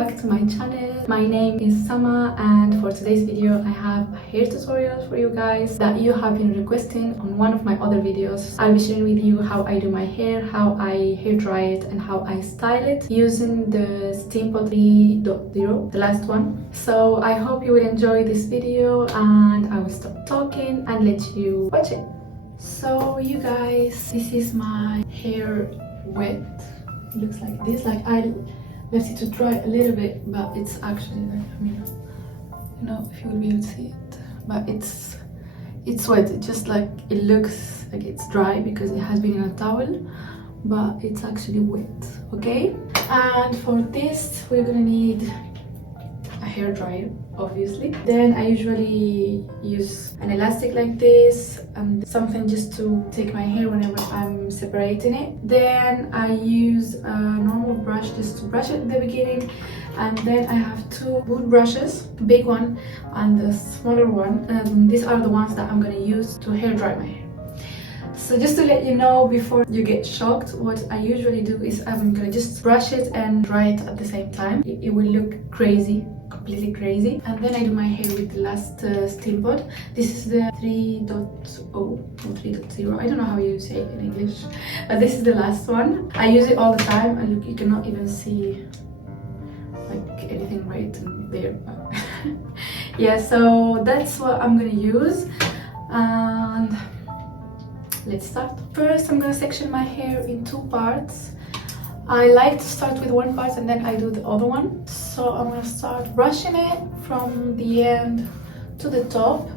back to my channel. My name is Sama, and for today's video I have a hair tutorial for you guys that you have been requesting on one of my other videos. I'll be sharing with you how I do my hair, how I hair dry it, and how I style it using the Steampod 3.0, the last one. So I hope you will enjoy this video, and I will stop talking and let you watch it. So you guys, this is my hair wet. It looks like this. Like I left it to dry a little bit, but it's actually like, I mean, you know, if you will be able to see it, but it's wet. It just like, it looks like it's dry because it has been in a towel, but it's actually wet. Okay, and for this we're gonna need a hair dryer, obviously. Then I usually use an elastic like this and something just to take my hair whenever I'm separating it. Then I use a normal brush just to brush it at the beginning, and then I have two wood brushes, big one and the smaller one, and these are the ones that I'm gonna use to hair dry my hair. So just to let you know before you get shocked, what I usually do is I'm gonna just brush it and dry it at the same time. It will look crazy, completely crazy. And then I do my hair with the last Steampod. This is the 3.0 or 3.0, I don't know how you say it in English, but this is the last one. I use it all the time, and look, you cannot even see like anything right in there. Yeah, so that's what I'm gonna use, and let's start. First, I'm gonna section my hair in two parts. I like to start with one part and then I do the other one. So I'm gonna start brushing it from the end to the top.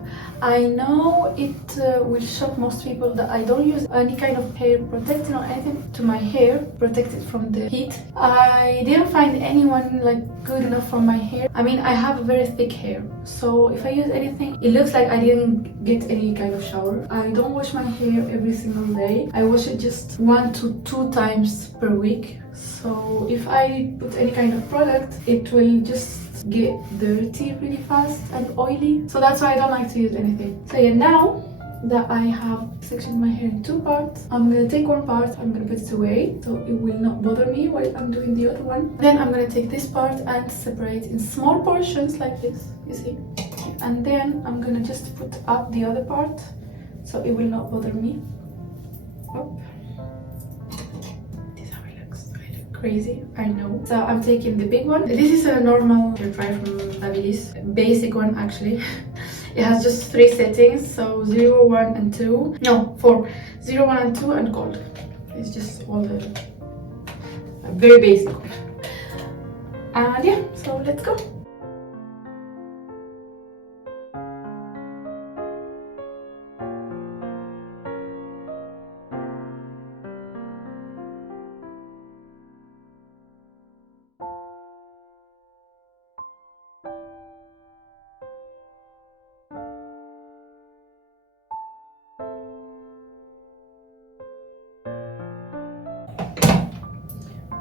I know it will shock most people that I don't use any kind of hair protecting or anything to my hair, protect it from the heat. I didn't find anyone like good enough for my hair. I mean, I have a very thick hair, so if I use anything, it looks like I didn't get any kind of shower. I don't wash my hair every single day. I wash it just 1 to 2 times per week. So if I put any kind of product, it will just get dirty really fast and oily. So that's why I don't like to use anything. So yeah, now that I have sectioned my hair in two parts, I'm gonna take one part, I'm gonna put it away so it will not bother me while I'm doing the other one. Then I'm gonna take this part and separate in small portions like this, you see. And then I'm gonna just put up the other part so it will not bother me. Oh. Crazy, I know. So I'm taking the big one. This is a normal hair dryer from Labilis, basic one actually. It has just 3 settings, so 0, 1 and 2. No, 4. 0, 1 and 2 and cold. It's just all the very basic one. And yeah, so let's go.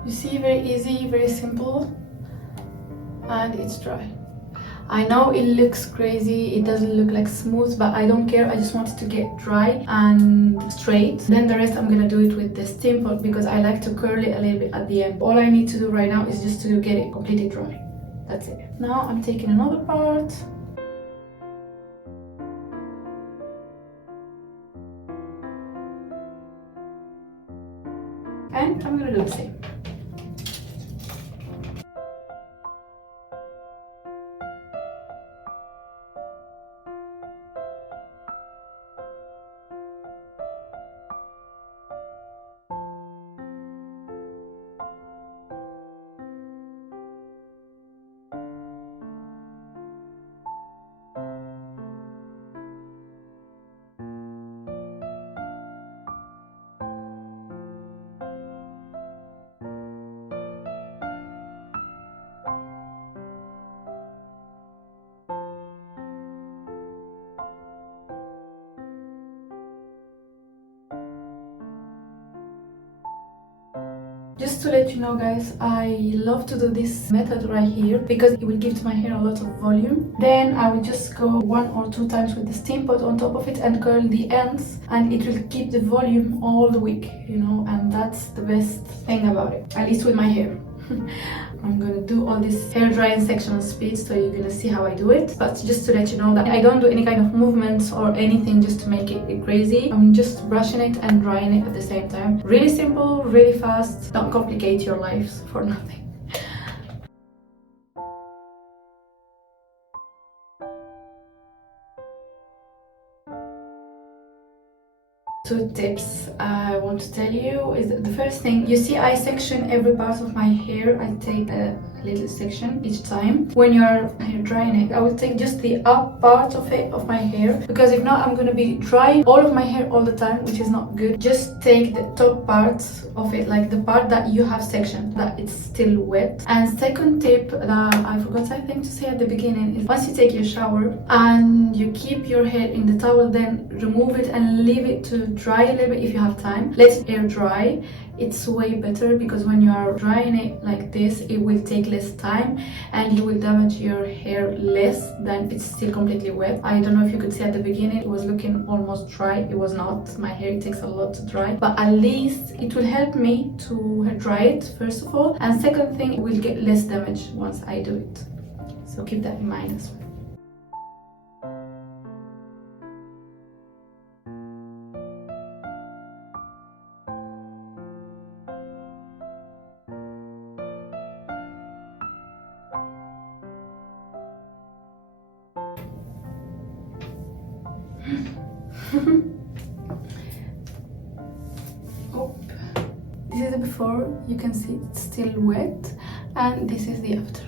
You see, very easy, very simple, and it's dry. I know it looks crazy, it doesn't look like smooth, but I don't care. I just want it to get dry and straight. Then the rest I'm gonna do it with the Steampod because I like to curl it a little bit at the end. All I need to do right now is just to get it completely dry. That's it. Now I'm taking another part. And I'm gonna do the same. Just to let you know guys, I love to do this method right here because it will give to my hair a lot of volume. Then I will just go 1 or 2 times with the Steampod on top of it and curl the ends, and it will keep the volume all the week, you know, and that's the best thing about it, at least with my hair. I'm gonna do all this hair drying section on speed, so you're gonna see how I do it. But just to let you know that I don't do any kind of movements or anything just to make it crazy. I'm just brushing it and drying it at the same time. Really simple, really fast. Don't complicate your lives for nothing. Two tips I want to tell you is that the first thing, you see I section every part of my hair. I take a little section each time. When you are hair drying it, I will take just the up part of it, of my hair, because if not I'm gonna be drying all of my hair all the time, which is not good. Just take the top parts of it, like the part that you have sectioned, that it's still wet. And second tip that I forgot I think to say at the beginning is, once you take your shower and you keep your hair in the towel, then remove it and leave it to dry a little bit if you have time. Let it air dry. It's way better, because when you are drying it like this, it will take less time and you will damage your hair less than it's still completely wet. I don't know if you could see at the beginning, it was looking almost dry. It was not. My hair takes a lot to dry, but at least it will help me to dry it first of all, and second thing, it will get less damage once I do it. So keep that in mind as well. Oh, this is the before. You can see it's still wet, and this is the after,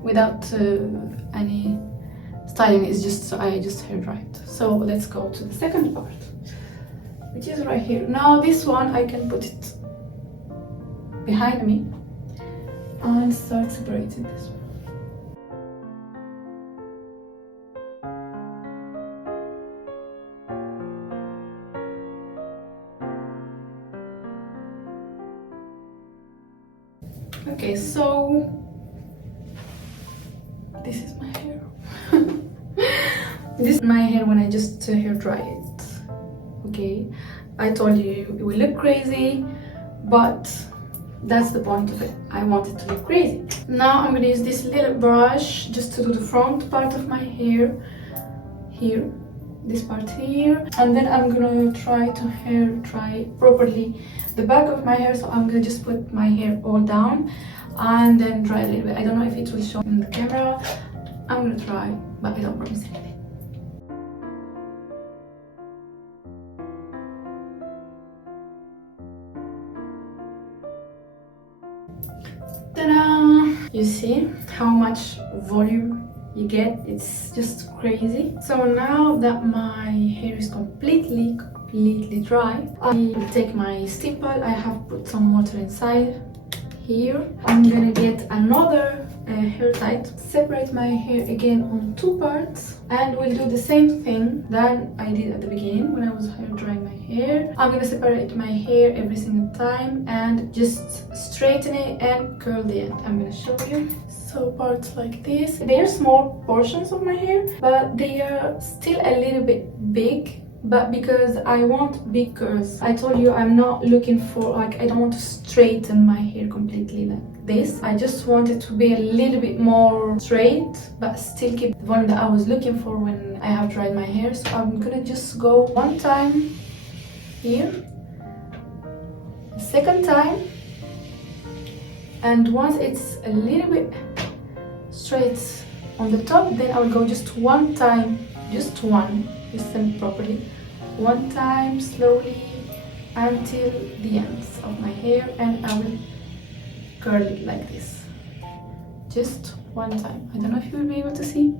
without any styling. It's just I just hair dried. So let's go to the second part, which is right here. Now this one I can put it behind me and start separating this one. Okay, so this is my hair. This is my hair when I just hair dry it. Okay, I told you it will look crazy, but that's the point of it. I want it to look crazy. Now I'm gonna use this little brush just to do the front part of my hair here, this part here, and then I'm gonna try to hair dry properly the back of my hair. So I'm gonna just put my hair all down and then dry a little bit. I don't know if it will show in the camera. I'm gonna try, but I don't promise anything. Ta-da! You see how much volume you get? It's just crazy. So now that my hair is completely dry, I will take my Steampod. I have put some water inside here. I'm gonna get another hair tie, separate my hair again on two parts, and we'll do the same thing that I did at the beginning when I was hair drying my hair. I'm gonna separate my hair every single time and just straighten it and curl the end. I'm gonna show you. So parts like this, they are small portions of my hair, but they are still a little bit big. But because I want big curls, I told you I'm not looking for, like, I don't want to straighten my hair completely like this. I just want it to be a little bit more straight, but still keep the one that I was looking for when I have dried my hair. So I'm gonna just go one time here, the second time, and once it's a little bit straight on the top, then I will go just one time, just one. Listen properly. One time slowly until the ends of my hair, and I will curl it like this. Just one time. I don't know if you will be able to see.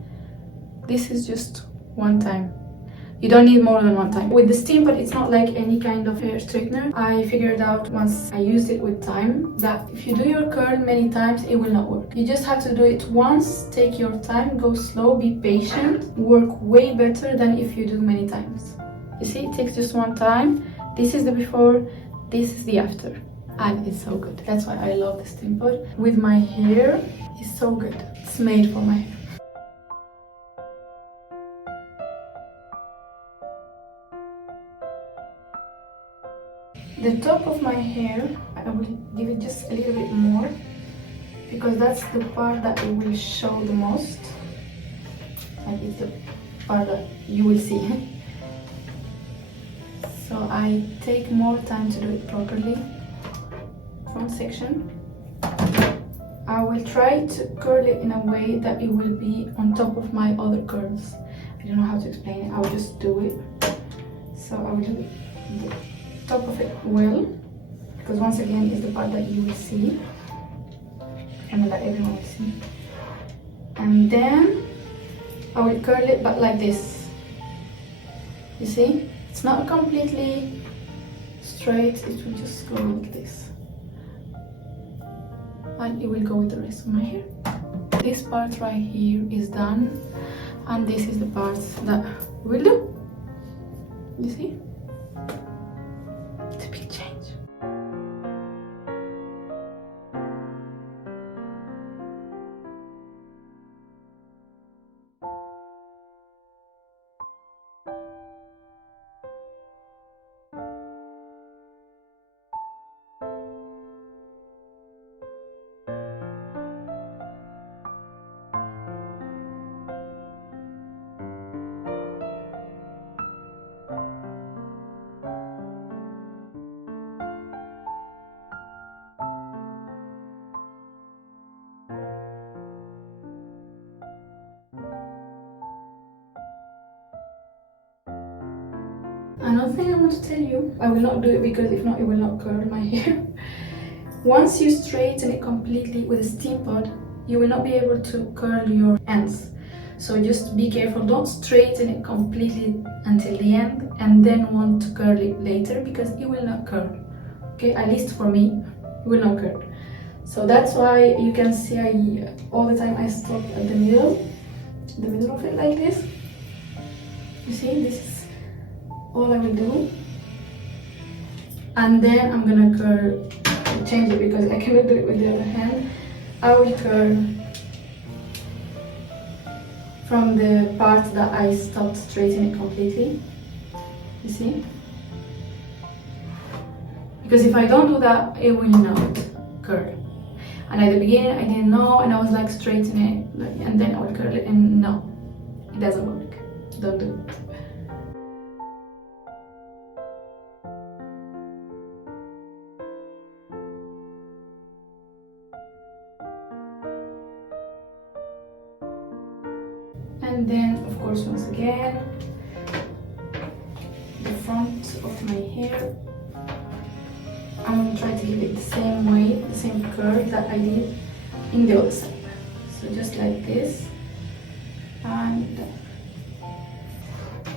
This is just one time. You don't need more than one time. With the Steampod, it's not like any kind of hair straightener. I figured out once I used it with time that if you do your curl many times, it will not work. You just have to do it once, take your time, go slow, be patient, work way better than if you do many times. You see, it takes just one time. This is the before, this is the after. And it's so good. That's why I love the Steampod. With my hair, it's so good. It's made for my hair. The top of my hair, I will give it just a little bit more because that's the part that it will show the most. Like it's the part that you will see. So I take more time to do it properly. Front section. I will try to curl it in a way that it will be on top of my other curls. I don't know how to explain it, I will just do it. So I will do the top of it well, because once again it's the part that you will see and that everyone will see. And then I will curl it but like this. You see? It's not completely straight, it will just go like this. And it will go with the rest of my hair. This part right here is done, and this is the part that we'll do. You see? It's a big change. Another thing I want to tell you, I will not do it because if not it will not curl my hair. Once you straighten it completely with a Steampod, you will not be able to curl your ends. So just be careful, don't straighten it completely until the end and then want to curl it later because it will not curl. Okay, at least for me, it will not curl. So that's why you can see all the time I stop at the middle of it like this. You see, this is all I will do, and then I'm gonna curl, change it because I cannot do it with the other hand. I will curl from the part that I stopped straightening it completely. You see? Because if I don't do that, it will not curl. And at the beginning I didn't know, and I was like straightening it, and then I would curl it, and no, it doesn't work. Don't do it. And then, of course, once again, the front of my hair, I'm going to try to give it the same way, the same curve that I did in the other side. So just like this. And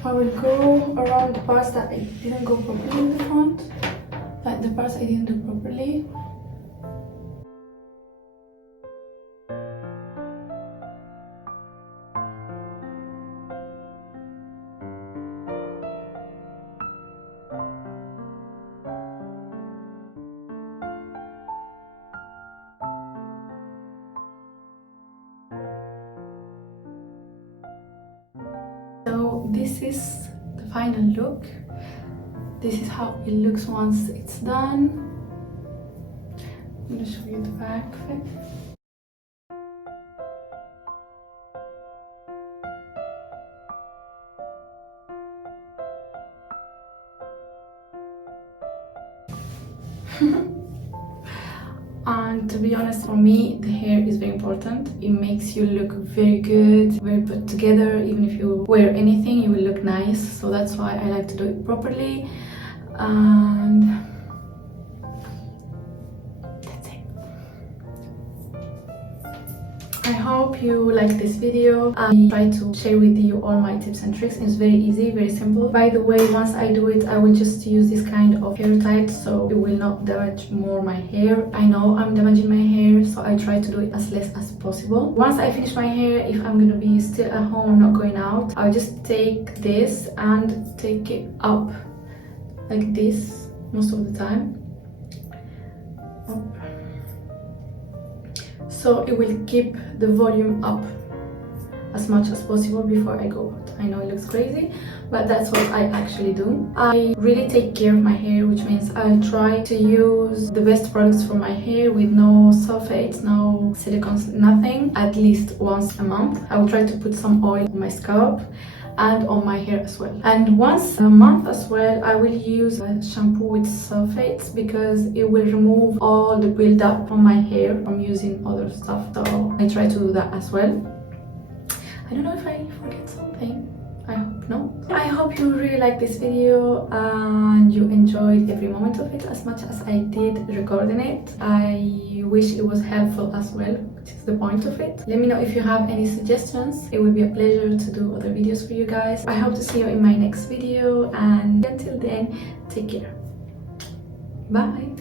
I will go around the parts that I didn't go properly in the front, like the parts I didn't do properly. So this is the final look. This is how it looks once it's done. I'm gonna show you the back of it. And to be honest, for me, the hair is very important. It makes you look very good, very put together. Even if you wear anything, you will look nice. So that's why I like to do it properly. And that's it. I hope you like this video. I try to share with you all my tips and tricks. It's very easy, very simple. By the way, once I do it, I will just use this kind of hair tie, so it will not damage more my hair. I know I'm damaging my hair, so I try to do it as less as possible. Once I finish my hair, if I'm gonna be still at home, I'm not going out, I'll just take this and take it up like this most of the time. Up. So it will keep the volume up as much as possible before I go out. I know it looks crazy, but that's what I actually do. I really take care of my hair, which means I try to use the best products for my hair with no sulfates, no silicones, nothing, at least once a month. I will try to put some oil on my scalp and on my hair as well. And once a month as well, I will use a shampoo with sulfates because it will remove all the buildup on my hair from using other stuff. So I try to do that as well. I don't know if I forget something. I hope no. I hope you really like this video and you enjoyed every moment of it as much as I did recording it. I wish it was helpful as well, which is the point of it. Let me know if you have any suggestions. It would be a pleasure to do other videos for you guys. I hope to see you in my next video, and until then, take care. Bye.